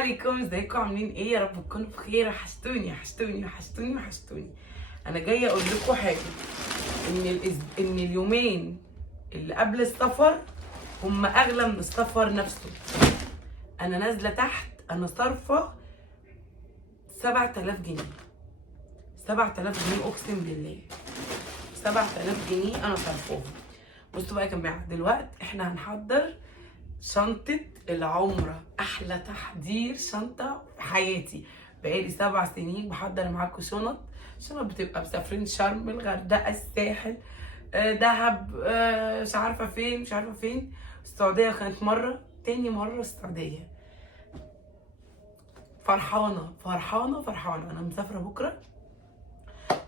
عليكم، ازيكم عاملين ايه؟ يا رب تكونوا بخير. وحشتوني وحشتوني وحشتوني وحشتوني. انا جايه اقول لكم حاجه، ان اليومين اللي قبل السفر هم اغلى من السفر نفسه. انا نازله تحت، انا صارفه 7000 جنيه. 7000 جنيه اقسم بالله، 7000 جنيه انا صارفاهم. بصوا بقى يا جماعه، دلوقتي احنا هنحضر شنطة العمرة، أحلى تحضير شنطة في حياتي. بقالي 7 سنين بحضر معاكم شنط بتبقى مسافرين شرم، الغردقة، الساحل، دهب، مش عارفة فين مش عارفة فين. السعودية كانت مرة، تاني مرة السعودية. فرحانة فرحانة فرحانة. أنا مسافرة بكرة.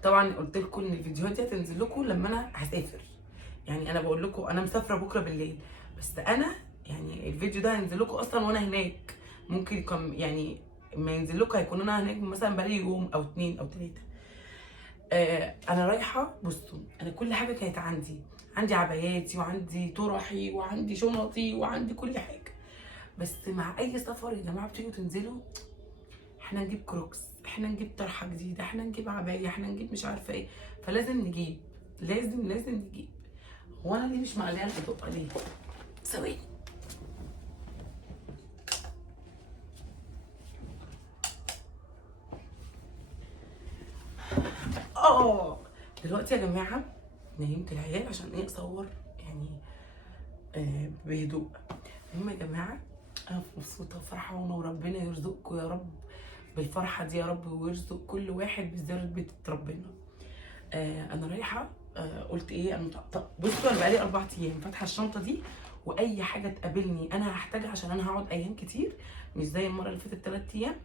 طبعا قلت لكم إن الفيديوهات دي هتنزل لكم لما أنا هسافر. يعني أنا بقول لكم أنا مسافرة بكرة بالليل، بس أنا يعني الفيديو ده هينزل لكم اصلا وانا هناك. ممكن يكون يعني ما ينزل لكم هيكون انا هناك مثلا بقالي يوم او 2 أو 3. انا رايحه. بصوا، انا كل حاجه كانت عندي عباياتي وعندي طرحي وعندي شنطي وعندي كل حاجه. بس مع اي سفر يا جماعه بتيجوا تنزلوا، احنا نجيب كروكس، احنا نجيب طرحه جديده، احنا نجيب عبايه، احنا نجيب مش عارفه ايه. فلازم نجيب، لازم نجيب. هو انا ليه مش معلقه الادق ليه؟ ثواني. دلوقتي يا جماعه نيمت العيال عشان ايه؟ اصور يعني بهدوء. المهم يا جماعه، انا مبسوطه وفرحانه، وربنا يرزقكم يا رب بالفرحه دي يا رب، ويرزق كل واحد بزياره بيت ربنا. انا رايحه. قلت ايه؟ انا بصوا، انا بقالي 4 ايام فاتحه الشنطه دي، واي حاجه تقابلني انا هحتاجها عشان انا هقعد ايام كتير، مش زي المره اللي فاتت 3 ايام.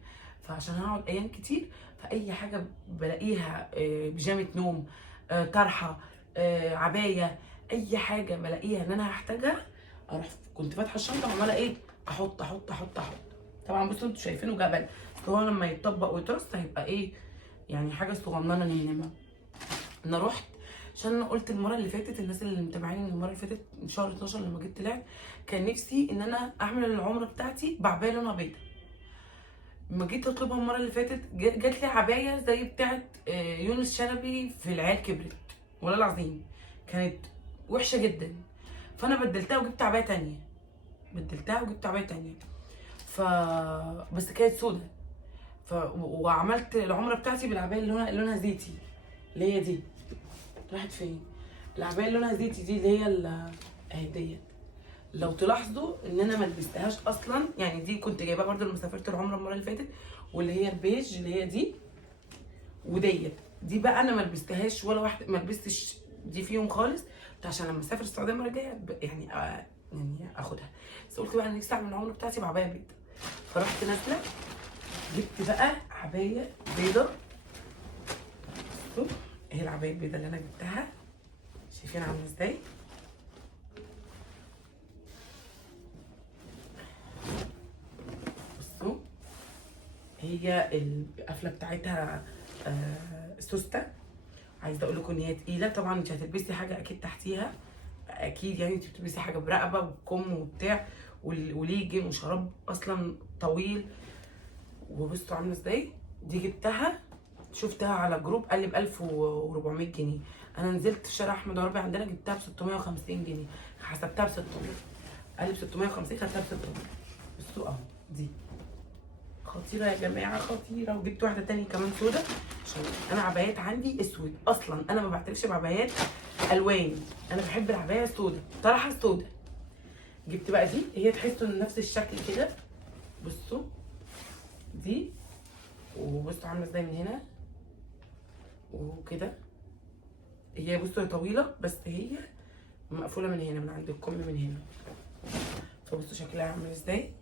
فعشان هقعد ايام كتير، فاي حاجه بلاقيها، بيجامه نوم، طرحه، عبايه، اي حاجه بلاقيها ان انا هحتاجها اروح. كنت فاتحه الشنطه وعماله ايه؟ احط احط احط احط. طبعا بصوا انتوا شايفينه جبل، بس هو لما يتطبق ويترص هيبقى ايه؟ يعني حاجه صغننه ننمه. انا رحت عشان انا قلت المره اللي فاتت، الناس اللي متابعين المره اللي فاتت شهر 12 لما جيت طلعت، كان نفسي ان انا اعمل العمره بتاعتي بعبايه لونها بيضاء. لما جيت اطلبها المره اللي فاتت جات لي عبايه زي بتاعه يونس شلبي في العيال كبرت. والله العظيم كانت وحشه جدا. فانا بدلتها وجبت عبايه تانية. ف بس كانت سودة. وعملت العمره بتاعتي بالعبايه اللي لونها زيتي، اللي هي دي. راحت فين؟ العبايه اللي لونها زيتي دي، اللي هي اهي ديت. لو تلاحظوا ان انا ما لبستهاش اصلا، يعني دي كنت جايباها برده لما سافرت العمره المره اللي فاتت، واللي هي البيج اللي هي دي، دي بقى انا ما لبستهاش ولا واحده، ما لبستش دي فيهم خالص. عشان لما اسافر السعوديه المره الجايه يعني يعني اخدها. بس قلت بقى انا نفسي اعمل العمره بتاعتي بعبايه بيضاء. فرحت نازله جبت بقى عبايه بيضاء. بصوا، اهي العبايه البيضاء اللي انا جبتها، شايفين عامله ازاي؟ بصوا، هي القفله بتاعتها سوسته. عايزه اقول لكم ان هي تقيله. طبعا انت هتلبسي حاجه اكيد تحتيها، اكيد يعني انت بتلبسي حاجه برقبه وبكم وبتاع، وليجن وشراب اصلا طويل. وبصوا عامله ازاي. دي جبتها، شفتها على جروب قال لي ب 1400 جنيه. انا نزلت في شارع احمد عربي عندنا جبتها ب 650 جنيه، حسبتها ب 600. قال لي ب 650، خدتها ب 600. بصوا اهو، دي خطيره يا جماعه، خطيره. وجبت واحده تانية كمان سودا، عشان انا عبايات عندي اسود اصلا، انا ما بعترفش بعبايات الوان، انا بحب العبايه سودا، طرحه سودا. جبت بقى دي، هي تحسوا ان نفس الشكل كده. بصوا دي، وبصوا عامله ازاي من هنا وكده. هي بصوا هي طويله، بس هي مقفوله من هنا، من عند الكم من هنا. فبصوا شكلها عامل ازاي.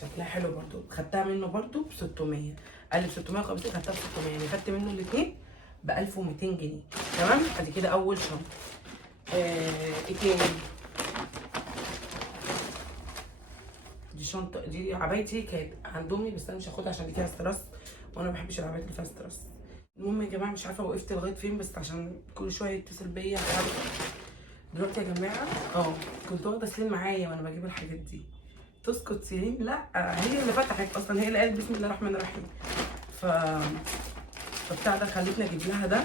شكلها حلو برضو. خدتها منه برضو ب 600. قال لي ب 650، خدتها ب 600، يعني خدت منه الاثنين ب 1200 جنيه. تمام. ادي كده اول شنطه. ايه تاني؟ دي شنطه، دي عبايتي كانت عند امي، بس انا مش هاخدها عشان دي فيها ستريس، وانا ما بحبش العبايات اللي فيها ستريس. المهم يا جماعه، مش عارفه وقفت لغايه فين، بس عشان كل شويه يتصل بيا. دلوقتي يا جماعه كنت واخده سليم معايا وانا بجيب الحاجات دي. تسكت سليم؟ لا، هي اللي فتحت اصلا، هي اللي قالت بسم الله الرحمن الرحيم. ف فبتاع ده خلتني اجيب لها ده.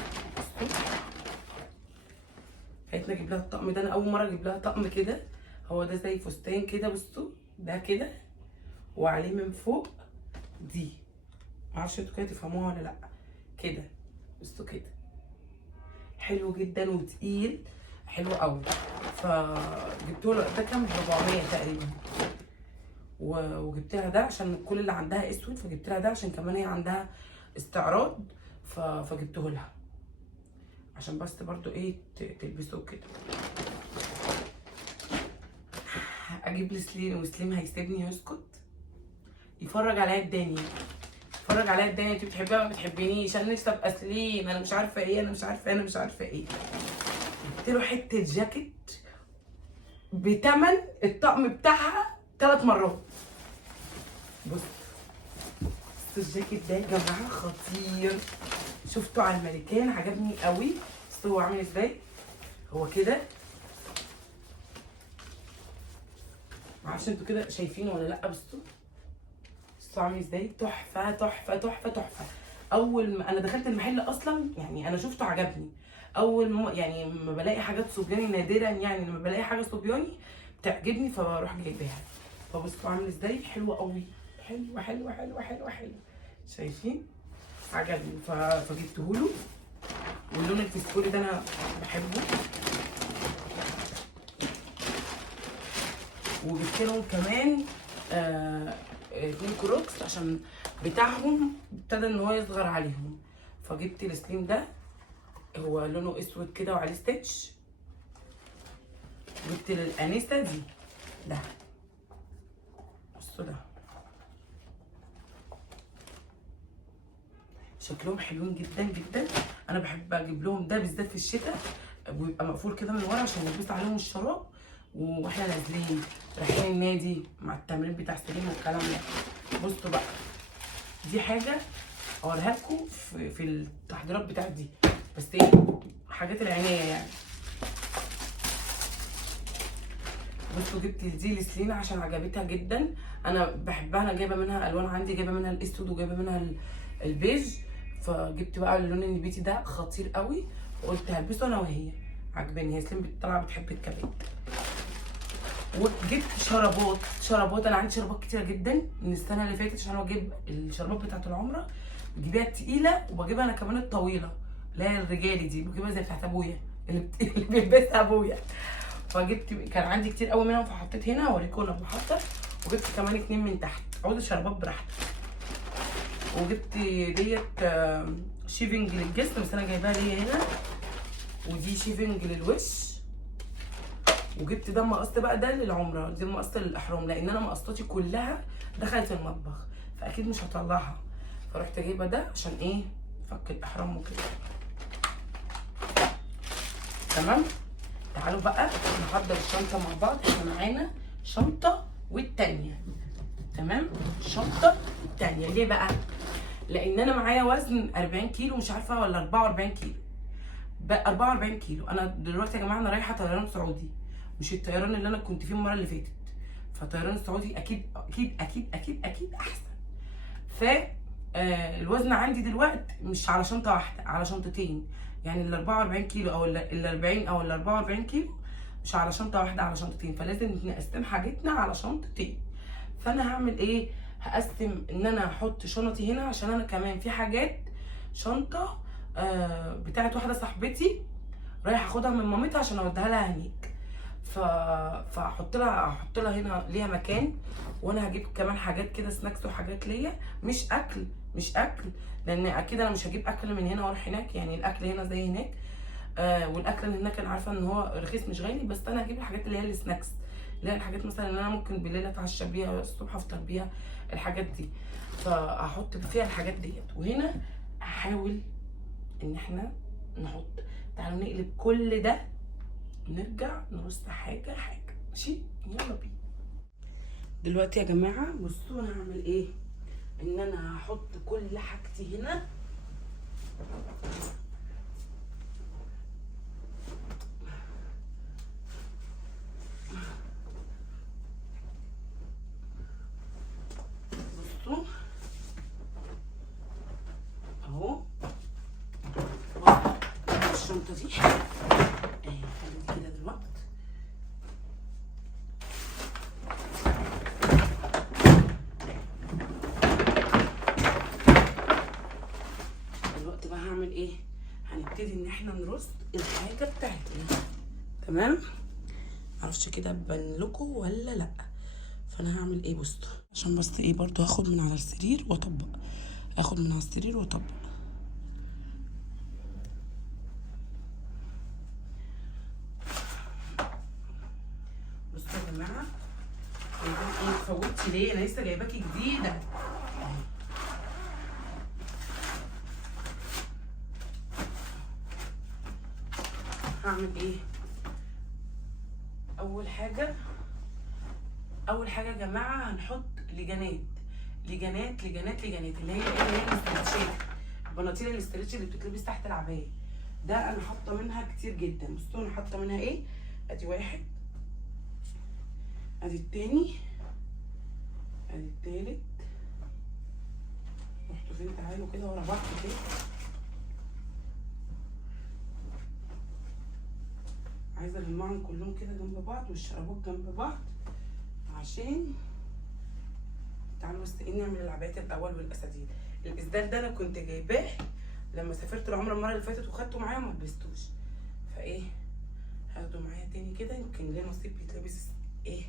خلتني اجيب لها الطقم ده. انا اول مره اجيب لها طقم كده. هو ده زي فستان كده، بصوا ده كده، وعليه من فوق دي، معرفش انتوا كده تفهموها ولا لا. كده بصوا كده، حلو جدا وتقيل، حلو قوي. فجبته له، ده كان ب 400 تقريبا. وجبت لها ده عشان كل اللي عندها اسود، فجبت لها ده عشان كمان هي عندها استعراض. فجبته لها عشان بس برضو ايه تلبسه كده. اجيب لسليم، وسليم هيسيبني يسكت يفرج عليا الدنيا، يتفرج عليا الدنيا. انت بتحبيها ما بتحبينيش، انا نفسي ابقى سليم، انا مش عارفه ايه، انا مش عارفه ايه، انا مش عارفه ايه. جبت له حته جاكيت بتمن الطقم بتاعها 3 مرات. بص الجاكيت ده يا جماعه خطير، شفته على المانيكان عجبني قوي. بصوا هو عامل ازاي، هو كده، معرفش انتوا كده شايفينه ولا لا. بصوا عامل ازاي، تحفه تحفه تحفه تحفه. اول ما انا دخلت المحل اصلا يعني انا شفته عجبني. اول ما يعني لما بلاقي حاجات صبياني نادرا، يعني لما بلاقي حاجه صبياني بتعجبني فبروح جايباها. فبصوا عامل ازاي، حلو قوي، حلو حلو حلو حلو حلو، شايفين عجبني. فجبته له، واللون الفسفوري ده انا بحبه. وجبت لهم كمان 2 كروكس عشان بتاعهم ابتدى ان هو يصغر عليهم. فجبت السليم ده، هو لونه اسود كده وعليه ستيتش. جبت للانسه دي ده، بصوا ده شكلهم حلوين جدا جدا. انا بحب اجيب لهم ده بالذات في الشتاء، ويبقى مقفول كده من ورا عشان يلبس عليهم الشراب واحنا نازلين رايحين النادي مع التمرين بتاع سليم والكلام ده. بصوا بقى، دي حاجه اوريها لكم في التحضيرات بتاعت دي، بس ايه حاجات العنايه يعني. بصوا جبت دي لسلينا عشان عجبتها جدا، انا بحبها، انا جايبه منها الوان عندي، جايبه منها الاسود وجايبه منها البيج. فجبت بقى اللون النبيتي ده خطير قوي، وقلت هلبسه انا وهي، عجباني. هي سليم طالعه بتحب الكبات. وجبت شرابات، انا عندي شرابات كتيره جدا من السنه اللي فاتت عشان اجيب الشرابات بتاعت العمره. بجيبها التقيله وبجيبها انا كمان الطويله اللي هي الرجالي دي، بجيبها زي بتاعت ابويا اللي بيلبسها ابويا. فجبت، كان عندي كتير قوي منهم، فحطيت هنا اوريكم انا بحطها. وجبت كمان 2 من تحت، عاوزه شرابات براحتك. وجبت ديت شيفنج للجسم، بس انا جايباها ليا هنا، ودي شيفنج للوش. وجبت ده مقص بقى، ده للعمره، دي مقص للاحرام، لان انا مقصاتي كلها دخلت المطبخ فاكيد مش هطلعها. فرحت جايبه ده عشان ايه، فك الاحرام وكده. تمام، تعالوا بقى نحضر الشنطه مع بعض. احنا معانا شنطه والتانيه، تمام، الشنطه التانيه ليه بقى؟ لان انا معايا وزن 40 كيلو، مش عارفه ولا 44 كيلو. 44 كيلو. انا دلوقتي يا جماعه انا رايحه طيران سعودي، مش الطيران اللي انا كنت فيه المره اللي فاتت. فالطيران السعودي اكيد اكيد اكيد اكيد اكيد احسن. ف الوزن عندي دلوقتي مش على شنطه واحده، على شنطتين. يعني ال 44 كيلو او ال 40 او ال 44 كيلو مش على شنطه واحده، على شنطتين. فلازم نقسم حاجتنا على شنطتين. فانا هعمل ايه، هقسم ان انا احط شنطي هنا، عشان انا كمان في حاجات شنطه بتاعت واحده صاحبتي رايحه اخدها من مامتها عشان اوديها لها هناك. فاحط لها هنا ليها مكان. وانا هجيب كمان حاجات كده سناكس وحاجات ليا، مش اكل، لان اكيد انا مش هجيب اكل من هنا واروح هناك، يعني الاكل هنا زي هناك. والاكل اللي هناك انا عارفه ان هو رخيص مش غالي، بس انا هجيب الحاجات اللي هي السناكس، اللي هي الحاجات مثلا اللي انا ممكن بالليل اتعشى بيها، الصبح افطر بيها، الحاجات دي. فهحط فيها الحاجات ديت. وهنا هحاول ان احنا نحط، تعالوا نقلب كل ده ونرجع نرص حاجه حاجه، ماشي؟ يلا بينا. دلوقتي يا جماعه بصوا انا هعمل ايه، ان انا هحط كل حاجتي هنا. الشنطه دي خلي دي كده دلوقتي. دلوقتي بقى هعمل ايه؟ هنبتدي ان احنا نرص الحاجه بتاعتنا. تمام؟ معرفش كده ابان لكم ولا لا. فانا هعمل ايه؟ بصوا عشان بس ايه برضو هاخد من على السرير واطبق، اخد من على السرير واطبق. بصوا يا جماعه، ايه فوتي ليه؟ انا لسه جايباكي جديده. هعمل ايه؟ اول حاجه يا جماعه هنحط لجانات لجانات لجانات لجانات، اللي هي ايه؟ اللي هي الاسترتشات، البناطيل الاسترتش اللي بتتلبس تحت العبايه. ده انا حاطه منها كتير جدا. بصوا انا حاطه منها ايه؟ ادي واحد، ادي التاني، ادي التالت. رحتوا فين؟ تعالوا كده ورا بعض كده. عايزه المعهم كلهم كده جنب بعض والشرابات جنب بعض، عشان تعالوا بس ايه نعمل العبايات الاول والاساتيل. الاسدال ده انا كنت جايباه لما سافرت العمره المره اللي فاتت وخدته معايا وما لبستوش، فايه هاخده معايا تاني كده، يمكن ليه نصيب يتلبس ايه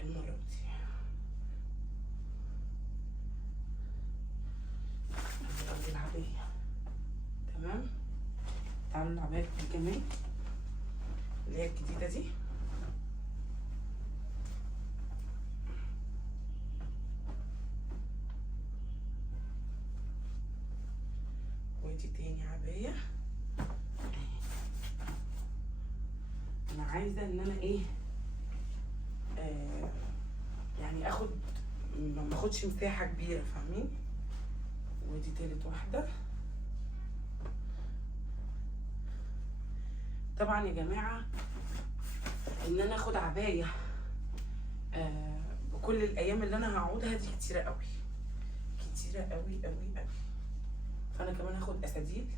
المره دي. ادي العبايه. تمام؟ تعالوا العبايه دي كمان اللي هي الجديده دي. ودي تاني عبايه. انا عايزه ان انا ايه يعني اخد ما اخدش مساحه كبيره، فاهمين؟ ودي تالت واحده. طبعا يا جماعه ان انا اخد عبايه بكل الايام اللي انا هقعدها دي كتيره قوي، كتيره قوي قوي قوي. فانا كمان هاخد اساديل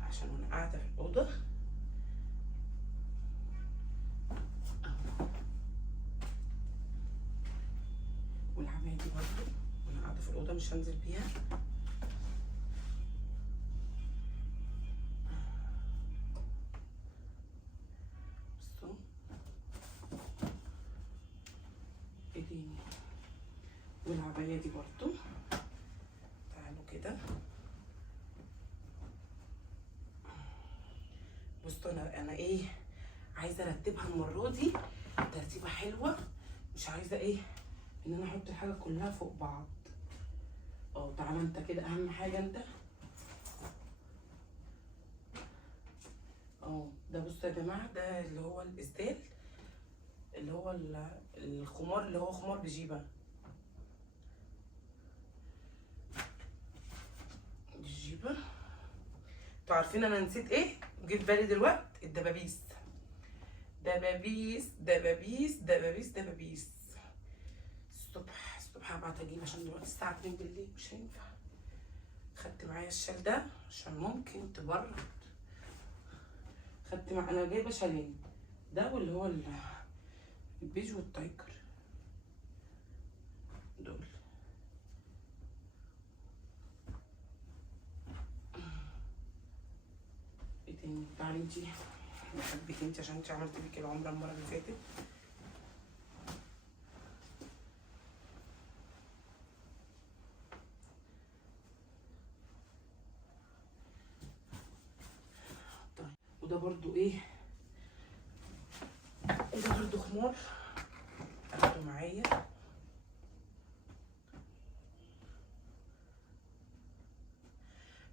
عشان وانا قاعده في الاوضه. والعبايه دي برضه وانا قاعده في الاوضه مش هنزل بيها. بصوا ايديني. والعبايه دي برضه تعالوا كده. بصوا انا ايه عايزه ارتبها المره دي ترتيبه حلوه، مش عايزه ايه ان انا احط الحاجه كلها فوق بعض. تعالى انت كده، اهم حاجه انت. ده بصوا يا جماعه، ده اللي هو الاسدال، اللي هو الخمار، اللي هو خمار بجيبه. الجيبه. انتوا عارفين انا نسيت ايه؟ جه في بالي دلوقتي الدبابيس. دبابيس دبابيس دبابيس دبابيس. الصبح هبعت اجيب، عشان دلوقتي الساعه 2 بالليل مش هينفع. خدت معايا الشال ده عشان ممكن تبرد. خدت انا جايبه شالين، ده واللي هو البيج والتايجر دول. ايه تاني؟ تعالي انتي، بحبك انتي عشان انتي عملتي بيكي العمره المره اللي فاتت. طيب وده برضو ايه؟ ده برضو خمار اخده معايا.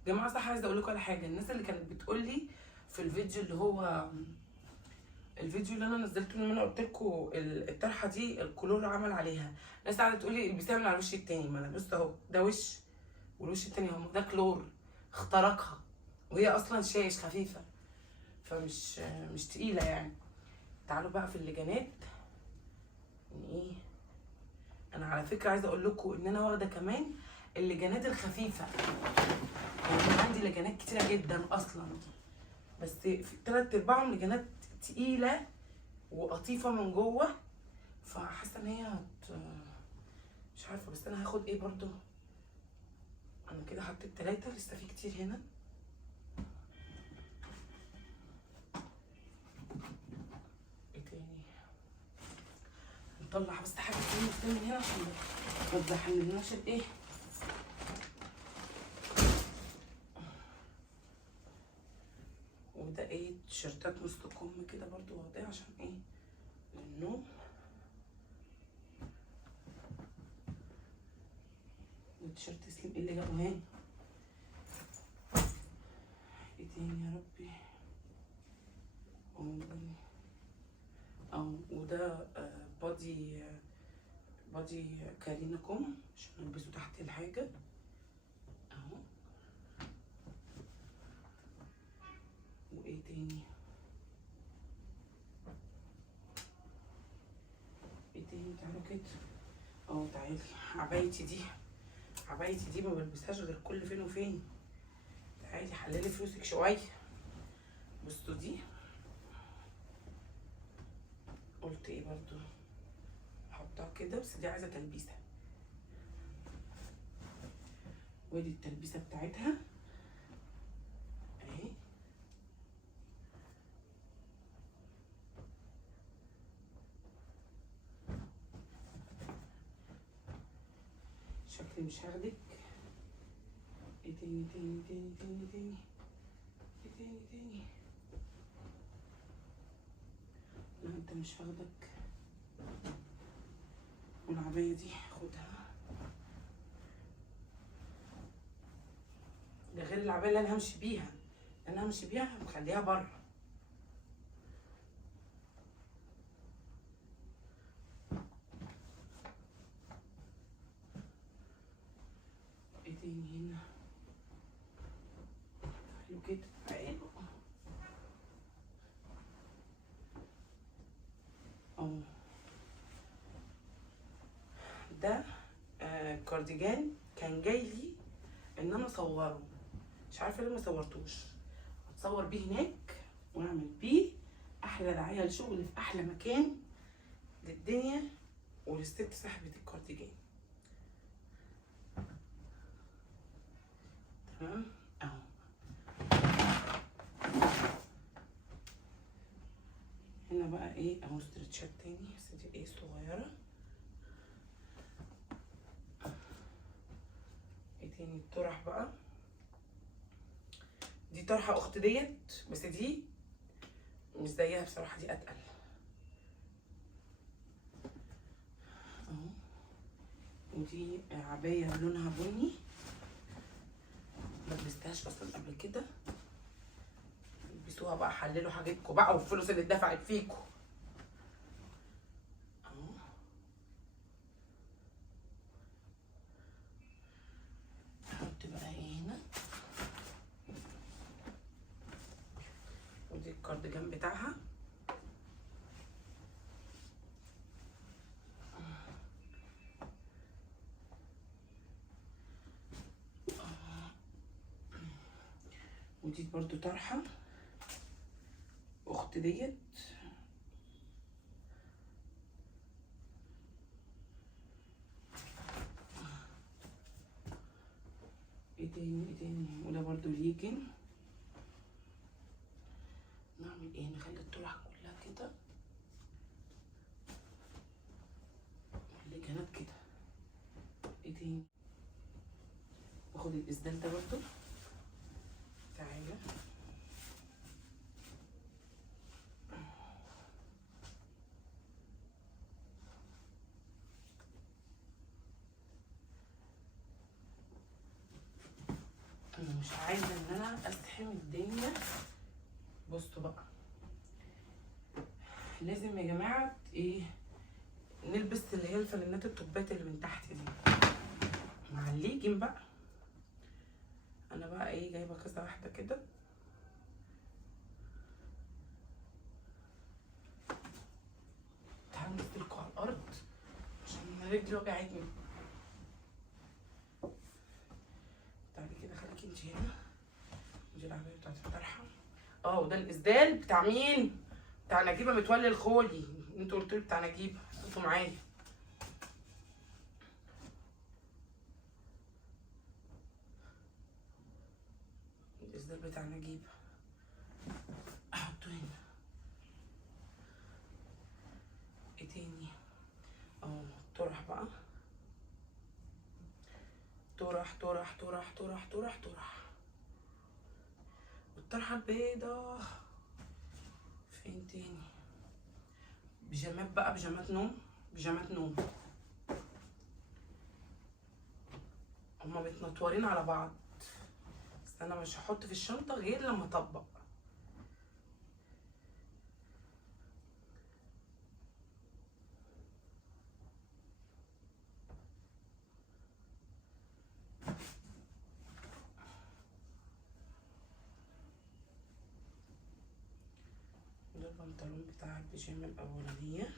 جماعه صح، عايزه اقول لكم على حاجه. الناس اللي كانت بتقول لي في الفيديو اللي انا نزلته، ان انا قلت لكم الطرحه دي الكلور عمل عليها، ناس قاعده تقول لي البسيها من على الوش التاني. ما انا بص اهو، ده وش والوش التاني اهو، ده كلور اخترقها، وهي اصلا شايش خفيفه، فمش مش تقيله يعني. تعالوا بقى في اللجانات. ايه، انا على فكره عايزه اقول لكم ان انا واخده كمان اللجانات الخفيفه، يعني انا عندي لجانات كتيره جدا اصلا. بس في 3/4 لجنات تقيله وقطيفه من جوه، فحاسه ان هي مش عارفه. بس انا هاخد ايه برضو، انا كده حطيت 3 لسه في كتير هنا. ايه تاني؟ نطلع بس حاجه تاني من هنا عشان ما تزحملناش الايه. وده ايه، تيشيرتات نص كم كده برضو واخداه عشان ايه، للنوم. والتيشيرت سليم اللي جابه هنا. ايه تاني يا ربي؟ وده بادي كارينا كوم عشان البسه تحت الحاجه اهو. وايه تاني؟ ايه تاني؟ تعالوا كده تعالي. عبايتي دي ما بلبسهاش غير كل فين وفين. تعالي حللي فلوسك شويه. بصوا دي قلت ايه برضو احطها كده، بس دي عايزه تلبيسه. ودي التلبيسه بتاعتها اهي. شكلي مش هاخدك. ايه تاني تاني تاني تاني تاني؟ ايه تاني تاني؟ لا انت مش هاخدك. والعبايه دي خدها، ده غير العبايه اللي انا همشي بيها. مخليها بره. ايه تاني هنا؟ حلو كده حلو. ده كارديجان كان جاي لي ان انا اصوره، مش عارفه ليه ما صورتوش. اتصور بيه هناك واعمل بيه احلى دعايه لشغل في احلى مكان للدنيا وللست صاحبه الكارديجان. تمام اهو. هنا بقى ايه اهو ستريتشات تاني، بس دي ايه صغيره. ايه تاني؟ الطرح بقى، دي طرحه اخت ديت، بس دي مش زيها بصراحه، دي اتقل اهو. ودي عبايه لونها بني، ما لبستهاش اصلا قبل كده. البسوها بقى، حللوا حاجتكم بقى والفلوس اللي اتدفعت فيكم اهو. احط بقى ايه هنا. ودي الكارديجان بتاعها. ودي برضو طرحه اخت ديت. ايه تاني؟ وده برضو ليكن. نعمل ايه؟ نخلي الطرح كلها كده، الليكنات كده. ايه تاني؟ واخد الاسدال ده برضو. تعالى انا مش عايزه ان انا ازحم الدنيا. بصوا بقى، لازم يا جماعه ايه، نلبس اللي هي الفانلات التوبات اللي من تحت دي مع الليجن بقى. انا بقى ايه جايبه كذا واحده كده. تعالوا نزلكوا على الارض عشان رجلي وجعتني. تعالي كده، خليكي انتي هنا. ودي العبايه بتاعت الطرحه. وده الاسدال بتاع مين؟ بتاع نجيبه متولي الخولي. انتوا قلتوا لي بتاع نجيبه، انتوا معايا. الاسدال بتاع نجيبه احطه هنا. ايه تاني؟ طرح بقى، طرح طرح طرح طرح طرح طرح. والطرحه البيضه. فين تاني؟ بيجامات بقى، بيجامات نوم، بيجامات نوم. هما متنطورين على بعض، بس انا مش هحط في الشنطه غير لما اطبق. ده البنطلون بتاع البيجامه الاولانيه.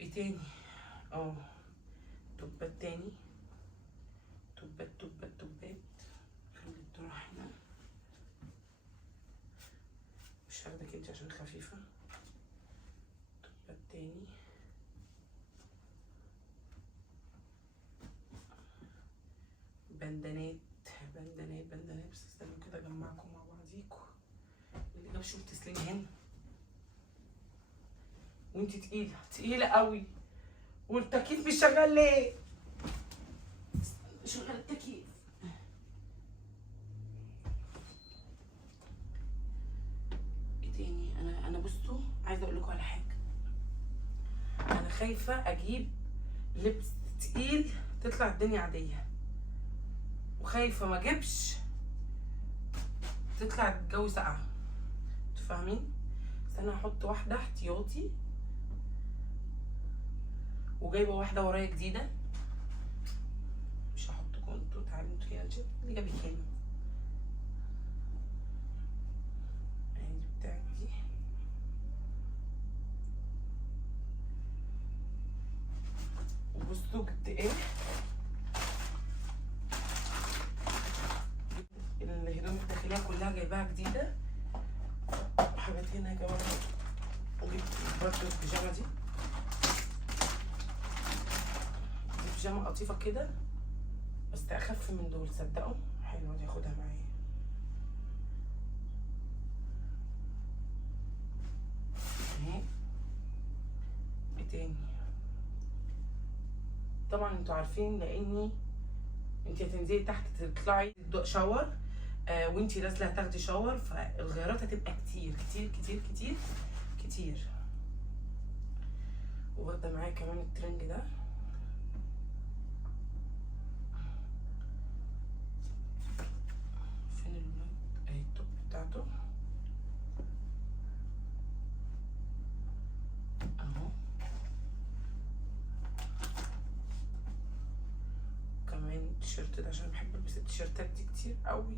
ايه تاني؟ توبات تاني، توبات توبات توبات. خلي الطرح هنا، مش هاخدك انت عشان خفيفه. توبات تاني، بندانات بندانات بندانات. بس استنوا كده اجمعكم مع بعضيكم. اللي جاب شوف تسليم هنا. وانتي تقيله تقيله قوي، والتكييف مش شغال ليه؟ شغل التكييف. ايه تاني؟ انا بصوا عايزه اقول لكم على حاجه. انا خايفه اجيب لبس تقيل تطلع الدنيا عاديه، وخايفه ما اجيبش تطلع الجو ساقع. انتوا فاهمين؟ بس انا هحط واحده احتياطي، وجايبه واحده ورايا جديده. مش هحطكم انتوا، تعالوا انتوا يا جد اللي جابك هنا. دي بتاعت دي. وبصوا جبت ايه؟ الهدوم الداخليه كلها جايباها جديده. حاجات هنا يا جماعه. وجبت برضه البيجامه دي. دي بيجامه قطيفه كده، بس اخف من دول صدقوا. حلوه دي، اخدها معايا. اهي. ايه تاني؟ طبعا انتوا عارفين، لاني انتي هتنزلي تحت تطلعي شاور، وانتي نازله هتاخدي شاور، فالغيارات هتبقى كتير كتير كتير كتير كتير. واخده معايا كمان الترنج ده. فين اهي التوب بتاعته اهو. كمان التيشيرت ده عشان بحب البس التيشيرتات دي كتير قوي.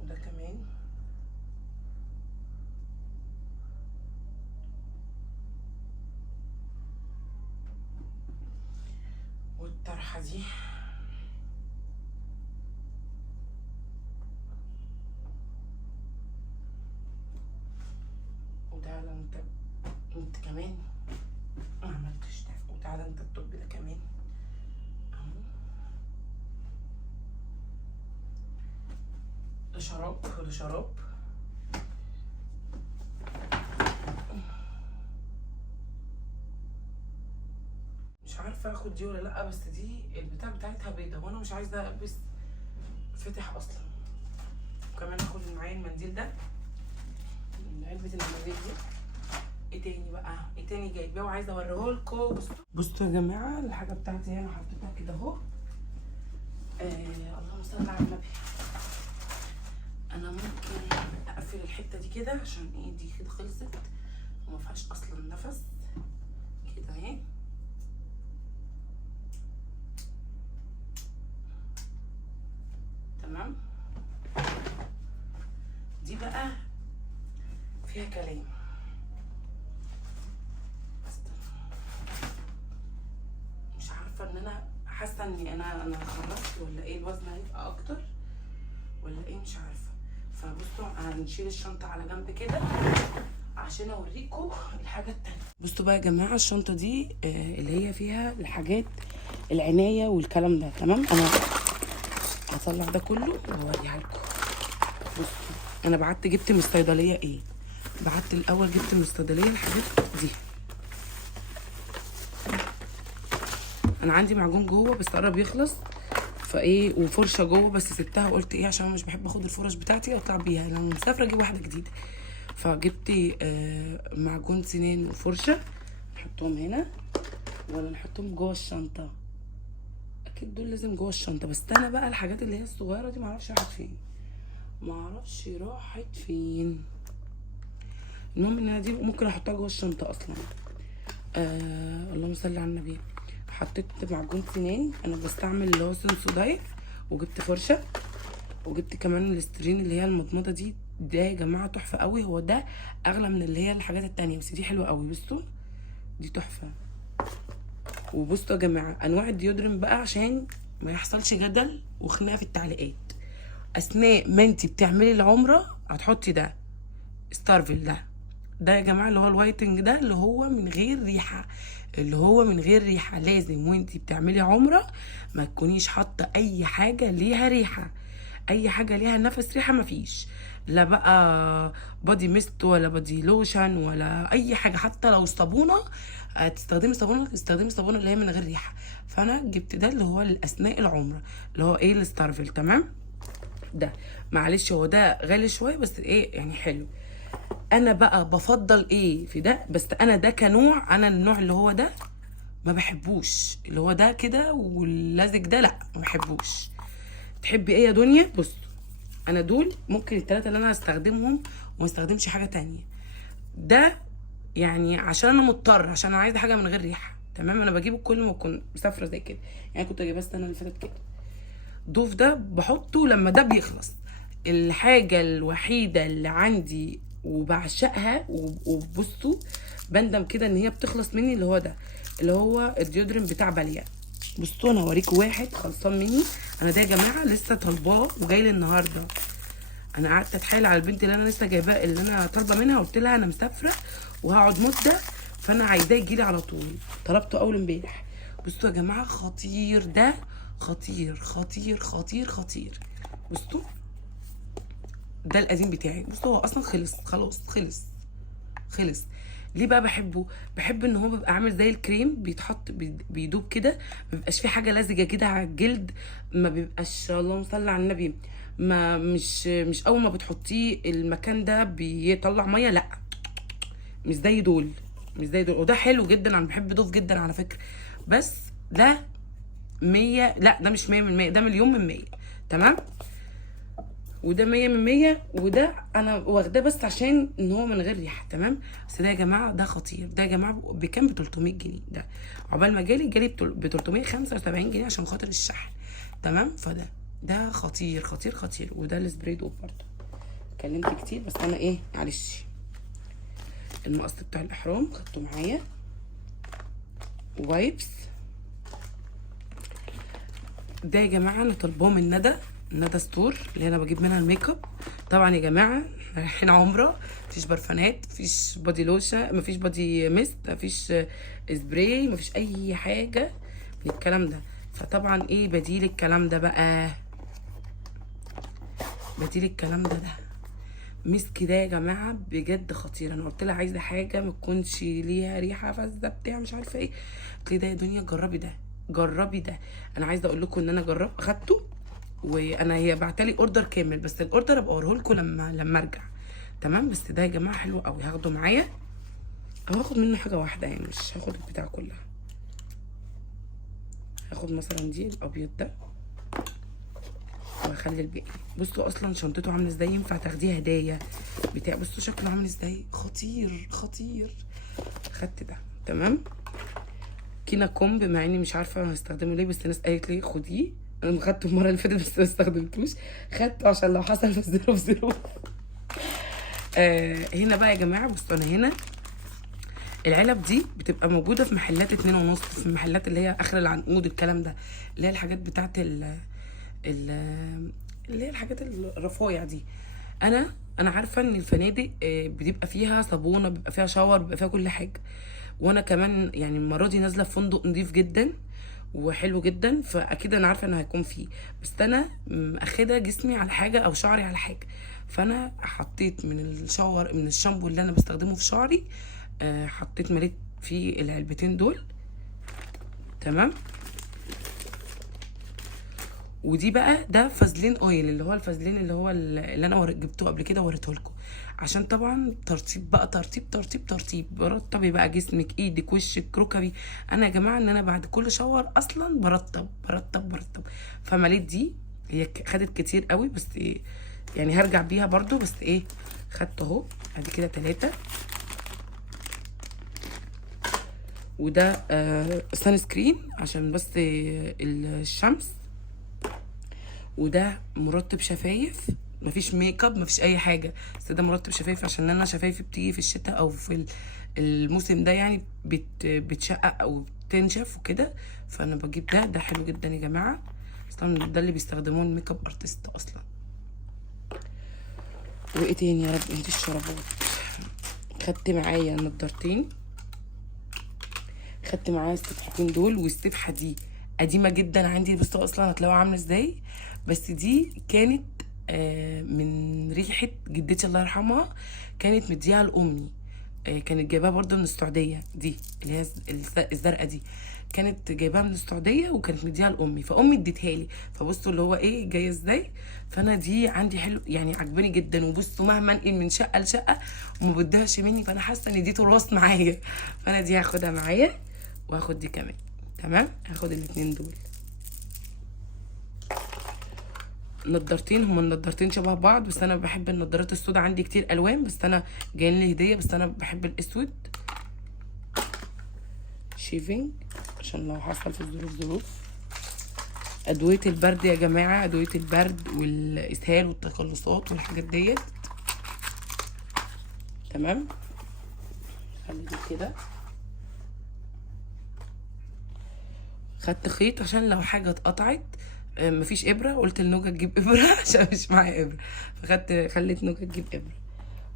وده كمان. والطرحه دي. وتعالى انت كمان ما عملتش ده. وتعالى انت الطب ده كمان اهو. ده شراب وده شراب. مش عارفه اخد دي ولا لا، بس دي البتاع بتاعتها بيضه، وانا مش عايزه البس فاتح اصلا. وكمان اخد معايا المنديل ده، علبه المنديل دي. ايه تاني بقى؟ ايه تاني جايباه وعايزه اوريهولكوا؟ بصوا يا جماعه، الحاجه بتاعتي هنا حطيتها كده اهو. اللهم صل على النبي. انا ممكن اقفل الحته دي كده عشان ايه، دي كده خلصت وما فيهاش اصلا نفس كده اهي. تمام. دي بقى بقى فيها كلام. مش عارفه ان انا حاسه اني انا خلصت ولا ايه، الوزن هيبقى اكتر ولا ايه مش عارفه. فبصوا هنشيل الشنطه على جنب كده عشان اوريكم الحاجه التانيه. بصوا بقى يا جماعه الشنطه دي اللي هي فيها الحاجات العنايه والكلام ده. تمام، انا هطلع ده كله واوريها لكم. بصوا انا جبت من الصيدليه ايه، الاول جبت من الصيدليه الحاجات دي. انا عندي معجون جوه بس قرب يخلص فايه، وفرشه جوه بس سبتها وقلت ايه عشان مش بحب اخد الفرش بتاعتي واطلع بيها لما مسافره اجيب واحده جديده. فجبت معجون سنان وفرشه، نحطهم هنا ولا نحطهم جوه الشنطه؟ اكيد دول لازم جوه الشنطه. بس انا بقى الحاجات اللي هي الصغيره دي معرفش راحت فين. المهم ان انا دي ممكن احطها جوه الشنطه اصلا. اللهم صل على النبي. حطيت معجون سنان، انا بستعمل اللي هو سنسوداير، وجبت فرشه، وجبت كمان الاسترين اللي هي المضمضه دي. ده يا جماعه تحفه قوي، هو ده اغلى من اللي هي الحاجات التانية بس دي حلوه قوي. بصوا دي تحفه. وبصوا يا جماعه انواع الديودرين بقى عشان ما يحصلش جدل وخناقه في التعليقات. اثناء ما انتي بتعملي العمره هتحطي ده ستارفل. ده يا جماعه اللي هو الوايتنج، ده اللي هو من غير ريحه. لازم وانتي بتعملي عمره ما تكونيش حاطه اي حاجه ليها ريحه، اي حاجه ليها نفس ريحه مفيش، لا بقى بودي ميست ولا بودي لوشن ولا اي حاجه. حتى لو صابونه تستخدمي صابونه اللي هي من غير ريحه. فانا جبت ده اللي هو اثناء العمره اللي هو ايه الستارفل. تمام، ده معلش هو ده غالي شويه بس ايه يعني حلو. انا بقى بفضل ايه في ده، بس انا ده كنوع، انا النوع اللي هو ده ما بحبوش، اللي هو ده كده واللزج ده لا ما بحبوش. تحبي ايه يا دنيا؟ بصوا انا دول ممكن الثلاثه اللي انا هستخدمهم وما استخدمش حاجه تانية. ده يعني عشان انا مضطر، عشان انا عايزه حاجه من غير ريحه. تمام، انا بجيبه كل ما اكون مسافره زي كده، يعني كنت جايباه السنه اللي فاتت كده. ضوف ده بحطه لما ده بيخلص. الحاجه الوحيده اللي عندي وبعشقها وبصوا بندم كده ان هي بتخلص مني، اللي هو ده اللي هو الديودرين بتاع باليا. بصوا انا هوريكم واحد خلصان مني. انا ده يا جماعه لسه طالباه وجاي لي النهارده. انا قعدت اتحايل على البنت اللي انا لسه جايباه اللي انا طالبه منها، قلت لها انا مسافره وهقعد مده فانا عايزاه يجيلي على طول. طلبته اول امبارح. بصوا يا جماعه خطير ده، خطير. بصوا ده القديم بتاعي. بصوا هو اصلا خلاص خلص. ليه بقى بحبه؟ بحب ان هو بيبقى عامل زي الكريم بيتحط بيدوب كده، ما بيبقاش فيه حاجه لزجه كده على الجلد، ما بيبقاش اللهم صل على النبي ما مش اول ما بتحطيه المكان ده بيطلع ميه، لا مش زي دول. وده حلو جدا، انا بحب ضوف جدا على فكره. بس ده 100، لا ده مش 100%، ده مليون من 100. تمام، وده 100%، وده انا واخداه بس عشان ان هو من غير ريحه. تمام، بس ده يا جماعه ده خطير. ده يا جماعه بكام؟ ب 300 جنيه. ده عقبال ما جالي ب 375 جنيه عشان خاطر الشحن. تمام، ده خطير. وده السبراي دوب برضه اتكلمت كتير بس انا ايه معلش. المقص بتاع الاحرام خدته معايا، وايبس. ده يا جماعه انا طالباه من ندى ستور اللي انا بجيب منها الميك اب. طبعا يا جماعه رايحين عمره، مفيش برفانات، مفيش بودي لوشن، مفيش بودي ميست، مفيش سبراي، مفيش اي حاجه من الكلام ده. فطبعا ايه بديل الكلام ده بقى؟ ده مسك ده يا جماعه بجد خطير. انا قلت لها عايزه حاجه ما تكونش ليها ريحه فزه بتاع مش عارفه ايه. قلت لي ده يا دنيا جربي ده. انا عايزه اقول لكم ان انا اخدته، وانا هي بعتلي اوردر كامل، بس الاوردر ابقى اوريه لكم لما ارجع. تمام، بس ده يا جماعه حلو قوي، هاخده معايا او هاخد منه حاجه واحده، يعني مش هاخد البتاع كلها. هاخد مثلا دي الابيض ده وهخلي الباقي. بصوا اصلا شنطته عامله ازاي، ينفع تاخديها هدايا بتاع. بصوا شكله عامل ازاي، خطير. خدت ده. تمام، كينا كومب، مع اني مش عارفه هستخدمه ليه، بس الناس قالت لي خديه. انا خدته المره اللي فاتت بس ما استخدمتوش، خدته عشان لو حصل في 0 في 0 هنا بقى يا جماعه بصوا، انا هنا العلب دي بتبقى موجوده في محلات 2.5، في المحلات اللي هي اخر العنقود الكلام ده، اللي هي الحاجات بتاعت اللي هي الحاجات الرفايع دي. انا عارفه ان الفنادق بتبقى فيها صابونه، بيبقى فيها شاور، بيبقى فيها كل حاجه. وانا كمان يعني المره دي نازله في فندق نظيف جدا وحلو جدا، فاكيد انا عارفه ان هيكون فيه. بس انا اخده جسمي على حاجه او شعري على حاجه، فانا حطيت من الشاور، من الشامبو اللي انا بستخدمه في شعري، حطيت مليت فيه العلبتين دول. تمام. ودي بقى ده فازلين اويل، اللي هو الفازلين اللي هو اللي انا جبته قبل كده ووريته لكم، عشان طبعا ترطيب بقى، ترطيب برطبي بقى جسمك، ايدك، وشك، ركبي. انا يا جماعه ان انا بعد كل شاور اصلا برطب. فمليت دي، هي خدت كتير قوي بس إيه، يعني هرجع بيها برضو، بس ايه خدت اهو ادي كده 3. وده سان سكرين عشان بس الشمس. وده مرطب شفايف، مفيش ميك اب، مفيش اي حاجه، بس ده مرطب شفايف عشان انا شفايفي بتيجي في الشتاء او في الموسم ده يعني بتشقق او بتنشف وكده، فانا بجيب ده حلو جدا يا جماعه، اصلا ده اللي بيستخدموه الميك اب ارتست اصلا. وايه تاني يا رب؟ انتي الشرابات. خدت معايا نضارتين، خدت معايا السبحتين دول، والسبحه دي قديمه جدا عندي، بصوا اصلا هتلاقوها عامله ازاي، بس دي كانت من ريحه جدتي الله يرحمها، كانت مديها لامي، كانت جايباها برده من السعوديه، دي اللي هي الزرقاء دي كانت جايباها من السعوديه وكانت مديها لامي، فامي اديتها لي، فبصوا اللي هو ايه جايه ازاي. فانا دي عندي حلو يعني عجباني جدا، وبصوا مهما انقل من شقه لشقه وما بدهاش مني، فانا حاسه ان دي تراث معايا، فانا دي هاخدها معايا، وهاخد دي كمان. تمام، هاخد الاتنين دول. نضارتين، هما النضارتين شبه بعض، بس انا بحب النضارات السوداء، عندي كتير الوان بس انا جايين لي هديه، بس انا بحب الاسود. شيفينج عشان لو حصل في ظروف. ادويه البرد يا جماعه، ادويه البرد والاسهال والتقلصات والحاجات ديت. تمام، خلي دي كده. خدت خيط عشان لو حاجه اتقطعت، مفيش ابره، قلت لنوجه تجيب ابره عشان مش معايا ابره، خليت نوجه تجيب ابره.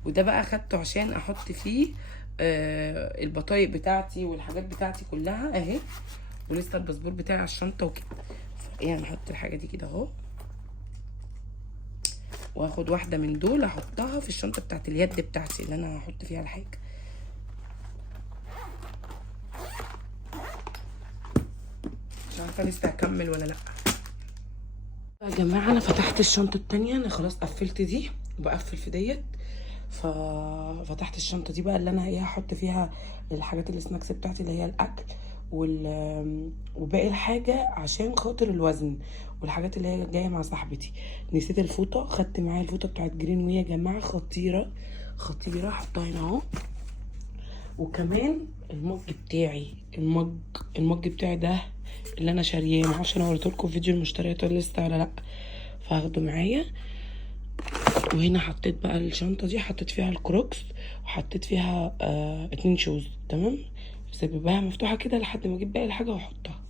وده بقى خدته عشان احط فيه البطايق بتاعتي والحاجات بتاعتي كلها اهي، ولسه الباسبور بتاعي على الشنطه وكده، يعني احط الحاجه دي كده اهو، واخد واحده من دول احطها في الشنطه بتاعت اليد بتاعتي اللي انا هحط فيها الحاجه. مش عارفه لسه هكمل ولا لا يا جماعه. انا فتحت الشنطه التانية، انا خلاص قفلت دي وبقفل في ديت، ففتحت الشنطه دي بقى اللي انا هحط فيها الحاجات السناكس بتاعتي اللي هي الاكل وباقي الحاجه عشان خاطر الوزن والحاجات اللي هي جايه مع صاحبتي. نسيت الفوطه، خدت معايا الفوطه بتاعت جرين وي يا جماعه، خطيره احطها هنا اهو. وكمان المج بتاعي، المج بتاعي ده اللي انا شارياه، معرفش انا وريتلكوا في فيديو المشتريات لسه ولا لا، فهاخده معايا. وهنا حطيت بقى الشنطه دي، حطيت فيها الكروكس وحطيت فيها 2 شوز. تمام، بس بيبقى مفتوحه كده لحد ما اجيب باقي الحاجه واحطها.